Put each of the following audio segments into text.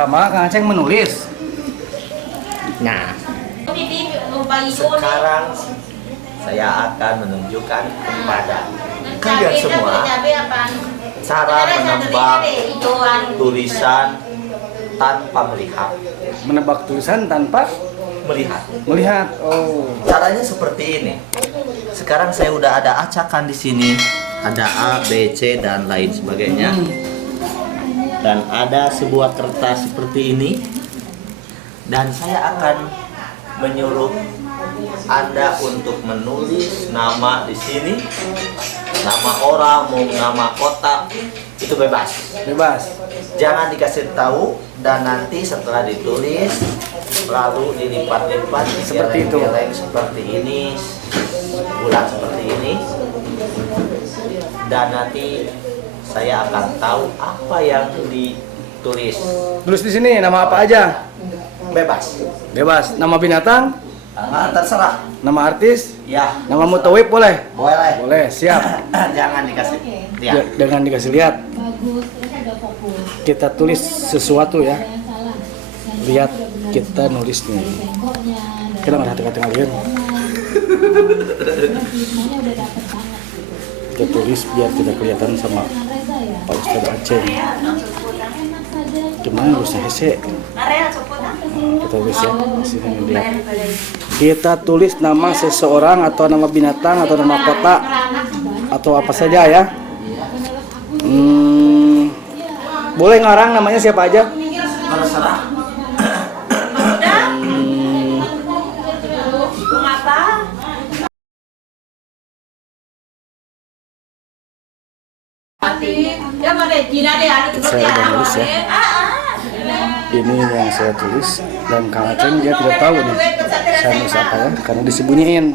pertama Kang Aceng menulis. Nah, sekarang saya akan menunjukkan kepada kalian semua cara menebak tulisan tanpa melihat. Menebak tulisan tanpa melihat. Oh. Caranya seperti ini. Sekarang saya udah ada acakan di sini, ada A, B, C dan lain sebagainya. Dan ada sebuah kertas seperti ini. Dan saya akan menyuruh Anda untuk menulis nama di sini, nama orang, mau nama kota, itu bebas. Jangan dikasih tahu, dan nanti setelah ditulis lalu dilipat-lipat Seperti itu. seperti ini, bulat seperti ini, dan nanti saya akan tahu apa yang ditulis. Tulis di sini nama apa aja? Bebas. Nama binatang, Terserah. nama artis, Ya. nama mutawif boleh. Boleh. Siap. Jangan dikasih. Ya. Dengan dikasih lihat. Kita tulis sesuatu ya. Lihat kita nulis nih. Kita nggak hati-hati kalian. Kita tulis biar tidak kelihatan sama Pak Ustadz Aceh. Gimana harus hese? Kita tulis ya. Sini lihat. Kita tulis nama seseorang atau nama binatang atau nama kota atau apa saja ya. Boleh ngarang namanya siapa aja? Terserah. Saya udah nulis ya. Ini yang saya tulis dan Kang Aceng dia tidak tahu nih saya nulis apa ya karena disembunyiin.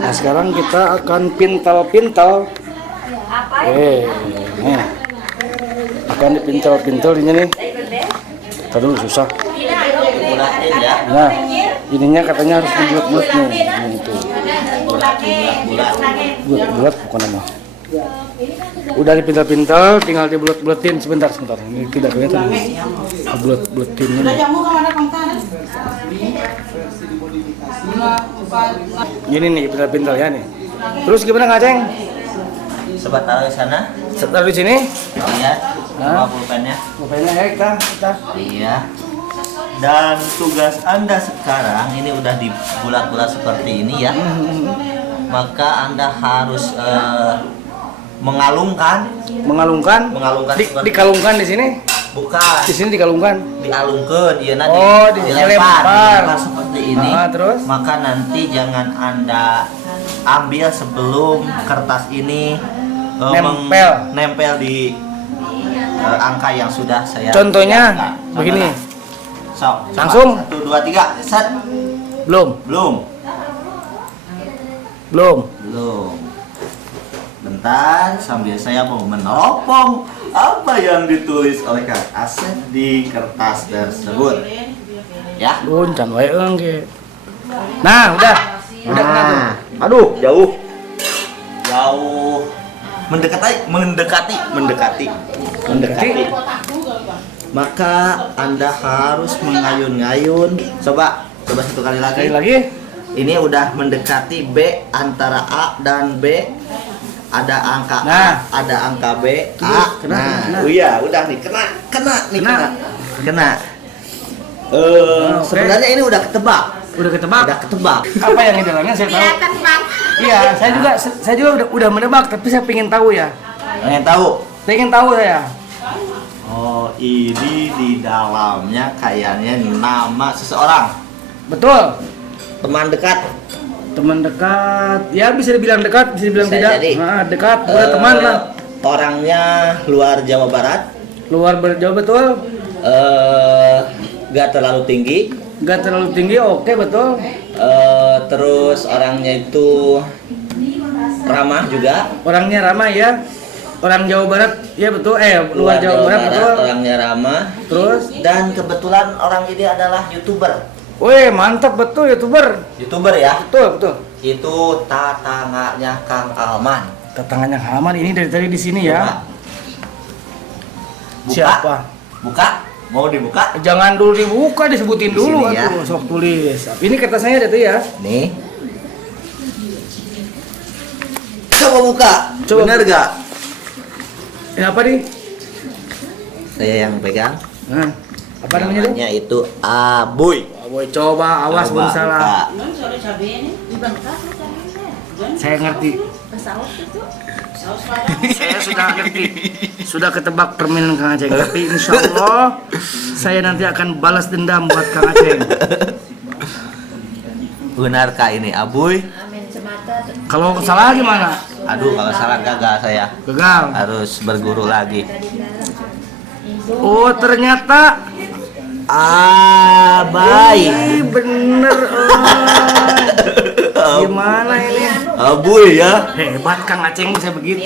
Nah sekarang kita akan pintal-pintal. Nih akan dipintal-pintal ini nih. Terus susah. Bulatin ya. Nah ininya katanya harus dibulat-bulat nih. Ini itu. Bulat bukan nama. Udah dipintal-pintal, tinggal dibulat-bulatin sebentar. Ini tidak kelihatan. Bulat-bulatin ini. Ini nih pintal-pintal ya nih. Terus gimana Kang Aceng? Coba taruh di sana. Taruh di sini. Lihat. Coba pulpennya. Pulpennya ya kita. Iya. Dan tugas Anda sekarang ini udah dibulat-bulat seperti ini ya. Maka Anda harus mengalungkan dikalungkan di sini. Bukan. Di sini dikalungkan. Dialungkan, iya nanti. Oh, dilempar seperti ini. Terus? Maka nanti jangan Anda ambil sebelum kertas ini nempel di angka yang sudah saya. Contohnya siapkan. begini. Langsung 1 2 3 set. Belum. Bentar, sambil saya mau meneropong apa yang ditulis oleh Kang Asep di kertas tersebut. Ya. Can wae engge. Nah, udah. Aduh, jauh. Mendekati. Maka Anda harus mengayun-ngayun. Coba satu kali lagi. Ini udah mendekati B, antara A dan B. Ada angka A, ada angka B, A. Kena. Iya, udah nih, kena. Sebenarnya ini udah ketebak. Apa yang di dalamnya saya tahu. Iya, saya juga udah menebak, tapi saya pengen tahu ya. Pengen tahu saya. Oh, ini di dalamnya kayaknya nama seseorang. Betul. Teman dekat, ya bisa dibilang dekat, bisa dibilang tidak. Jadi. Dekat, teman lah. Orangnya luar Jawa Barat. Jawa betul. Gak terlalu tinggi. Oke betul. Terus orangnya itu ramah juga. Orangnya ramah ya. Orang Jawa Barat, ya betul. Luar Jawa Barat betul. Orangnya ramah. Terus dan kebetulan orang ini adalah YouTuber. Wih, mantap betul YouTuber Ya. Betul. Itu tatangannya Kang Alman. Tatangannya Kang Alman ini dari tadi di sini ya. Buka. Siapa? Buka. Mau dibuka? Jangan dulu dibuka, disebutin Di dulu sini ya. atuh, sok tulis. Ini kertasnya ada tuh ya. Nih. Coba buka. Coba Bener buka. gak? Ini apa nih? Saya yang pegang. Nah, apa namanya tuh? Namanya itu abuy. Boy, coba awas Coba belum salah. buka. Saya ngerti. Saya sudah ngerti. Sudah ketebak permainan Kang Aceng. Tapi insya Allah saya nanti akan balas dendam buat Kang Aceng. Benarkah ini abuy? Kalau salah gimana? Aduh, kalau salah gagal saya. Gagal. Harus berguru lagi. Oh ternyata Abai. bener. Gimana ini? Abuy ya. Hebat Kang Aceng bisa begitu.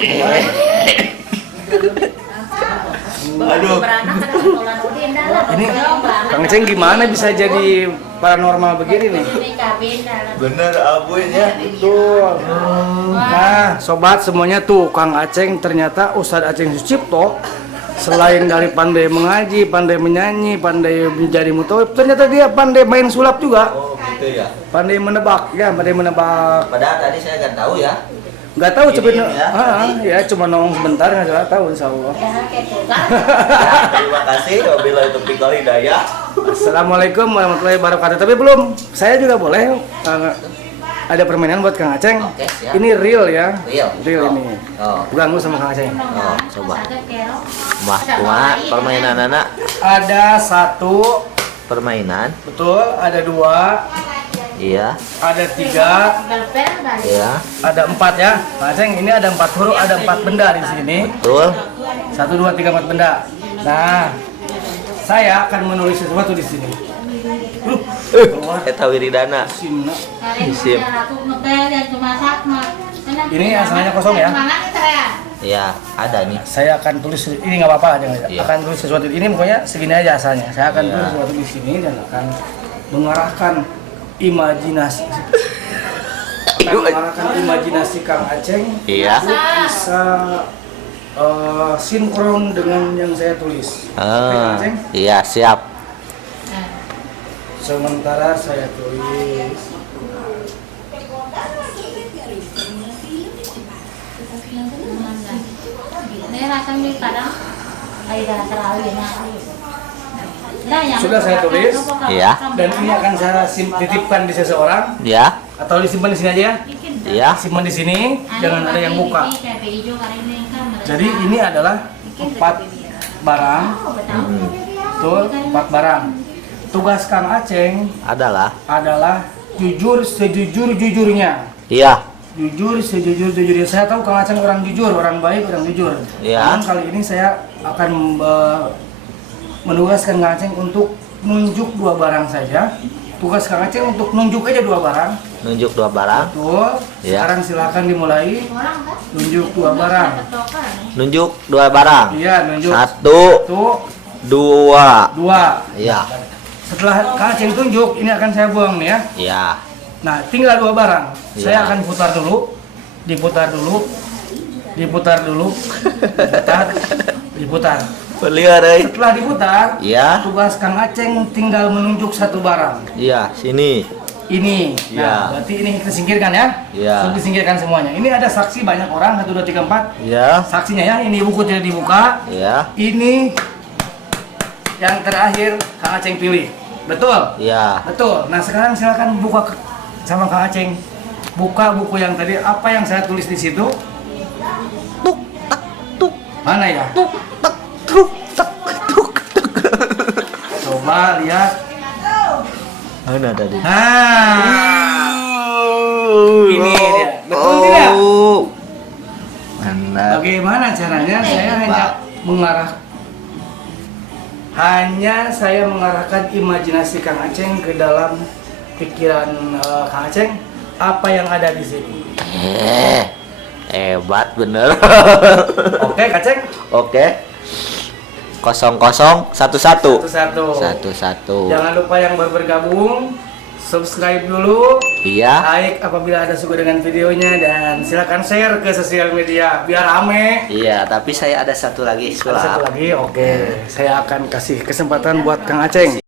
Aduh. Ini Kang Aceng gimana bisa jadi paranormal begini nih? Bener abuy-nya. Betul. Nah, sobat semuanya tuh Kang Aceng ternyata Ustadz Aceng Sucipto selain dari pandai mengaji, pandai menyanyi, pandai menjadi mutawif, ternyata dia pandai main sulap juga. Oh gitu ya. Pandai menebak, ya pandai menebak. Padahal tadi saya nggak tahu ya. Nggak tahu Ini coba ya, cuma nongol sebentar nggak salah tahu insya Allah. Ya, terima kasih. Wabillahi taufiq wal hidayah. Assalamualaikum warahmatullahi wabarakatuh. Tapi belum, saya juga boleh ada permainan buat Kang Aceng. Oke, siap. Ini real ya. Real. Oh. Ini. Oh. Pegang dulu sama Kang Aceng. Oh, coba. Mah, kumaha permainan anak? Ada satu, Permainan. betul. Ada dua, Iya. ada tiga, Iya. ada empat ya. Kang Aceng ini ada 4 huruf, ada 4 benda di sini. Betul. 1, 2, 3, 4 benda. Nah, saya akan menulis sesuatu di sini. Keluar. Eta wiridana. Simna. Isim. Ini asalnya kosong ya. Iya, ada nih. Saya akan tulis ini nggak apa-apa aja. Iya. Akan tulis sesuatu ini pokoknya segini aja asalnya. Saya akan Iya. tulis sesuatu di sini dan akan mengarahkan imajinasi. Akan mengarahkan imajinasi Kang Aceng. Iya. Untuk bisa sinkron dengan yang saya tulis. Oke, Kang Aceng? Iya, siap. Sementara saya tulis. Sudah saya tulis. Iya. Dan ini akan saya titipkan di seseorang Ya. atau disimpan di sini aja ya. Iya. Simpan di sini, jangan ada yang buka. Jadi ini adalah 4 barang. Betul, 4 barang. Tugas Kang Aceng Adalah. adalah jujur sejujur-jujurnya. Iya. Jujur sejujur-jujurnya. Saya tahu Kang Aceng orang jujur, orang baik, orang jujur. Iya. Namun kali ini saya akan menugaskan Kang Aceng untuk nunjuk 2 barang saja. Tugas Kang Aceng untuk nunjuk aja 2 barang. Nunjuk 2 barang. Betul. Iya. Sekarang silakan dimulai. Nunjuk 2 barang. Nunjuk 2 barang. Iya, nunjuk. 1, 2. 2. Iya. Setelah Kang Aceng tunjuk, ini akan saya buang nih ya. Iya. Nah, tinggal 2 barang. Iya. Saya akan putar dulu. Diputar dulu. Diputar dulu. Diputar. Diputar. Beliau euy. Setelah diputar, Iya. tugas Kang Aceng tinggal menunjuk 1 barang. Iya, sini. Ini. Iya. Nah, berarti ini kita singkirkan ya. Iya. Sudah disingkirkan semuanya. Ini ada saksi banyak orang, 1, 2, 3, 4. Iya. Saksinya ya, ini buku tidak dibuka. Iya. Ini yang terakhir Kang Aceng pilih. Betul? Iya. Betul. Nah, sekarang silakan buka sama Kang Aceng. Buka buku yang tadi, apa yang saya tulis di situ? Tuk tak tuk Mana ya? tuk tak tuk tak tuk. Coba lihat. Mana tadi? Nah, ini dia. Betul tidak? Mana? Bagaimana caranya? Saya mengarahkan imajinasi Kang Aceng ke dalam pikiran Kang Aceng. Apa yang ada di sini? Hebat bener. Oke, Kang Aceng? Oke. 0011. Satu-satu. 11. Jangan lupa yang baru bergabung, subscribe dulu, Iya. like apabila ada suka dengan videonya, dan silakan share ke sosial media biar rame. Iya, tapi saya ada satu lagi Ada satu sulap. lagi, oke. Saya akan kasih kesempatan buat Kang Aceng.